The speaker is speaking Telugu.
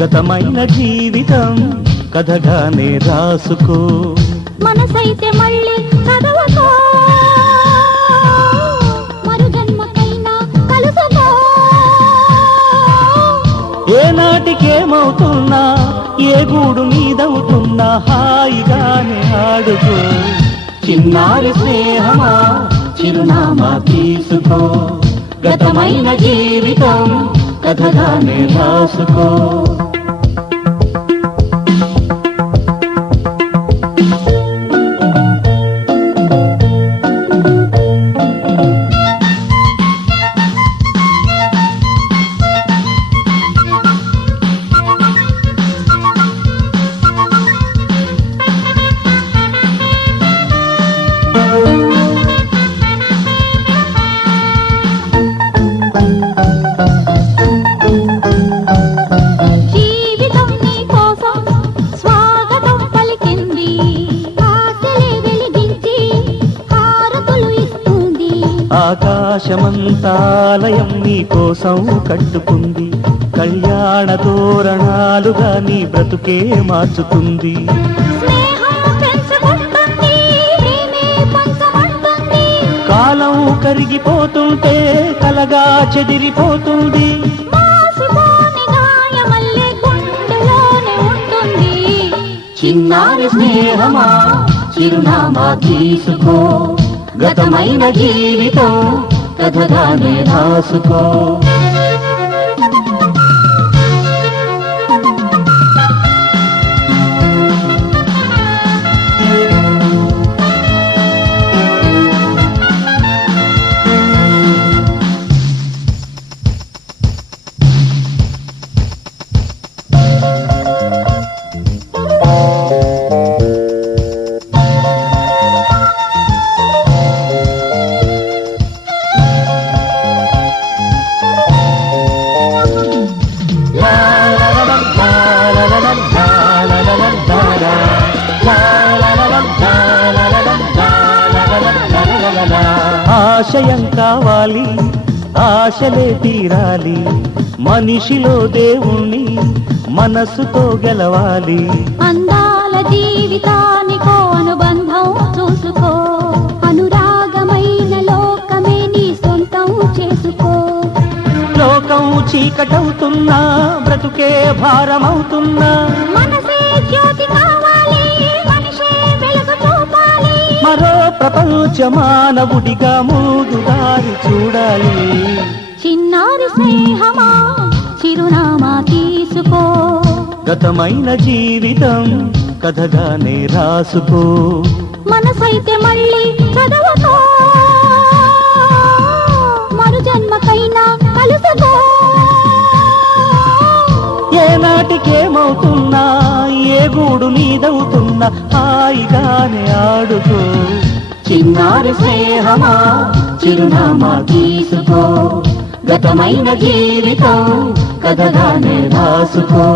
గతమైన జీవితం కథగానే రాసుకో, మనసైతే మళ్ళీ చదవకో, మరు జన్మకైనా కలుసుకో. ఏనాటికేమవుతున్నా ఏ గూడు నీదవుతున్నా హాయిగానే ఆడుకో. చిన్నారి స్నేహమా చిరునామా తీసుకో, గతమైన జీవితం కథగానే రాసుకో. ఆకాశమంతాలయం నీ కోసం కట్టుకుంది, కళ్యాణ తోరణాలుగా నీ బ్రతుకే మార్చుతుంది. కాలం కరిగిపోతుంటే కలగా చెదిరిపోతుంది, చిన్నారి స్నేహమా చిరునామా తీసుకో, గతమైన జీవితం కథగానే రాసుకో. ఆశయం కావాలి ఆశలే తీరాలి, మనిషిలో దేవుణ్ణి మనసుతో గెలవాలి. అందాల జీవితానికో అనుబంధం చూసుకో, అనురాగమైన లోకమే నీ సొంతం చేసుకో. లోకం చీకటవుతున్నా బ్రతుకే భారమవుతున్నా, మనసే జ్యోతి కావాలి మనిషే వెలుగు చూపాలి. మరో ప్రపంచ మానవుడిగా ముందు దారి చూడాలి. చిన్నారి స్నేహమా చిరునామా తీసుకో, గతమైన జీవితం కథగానే రాసుకో. మనసైతే మళ్ళీ చదవకో, మరు జన్మకైనా కలుసుకో. ఏనాటికేమవుతున్నా ఏ గూడు నీదవుతున్నా హాయిగానే ఆడుకో. చిన్నారి స్నేహమా చిరునామా తీసుకో, గతమైన జీవితం కథగానే రాసుకో.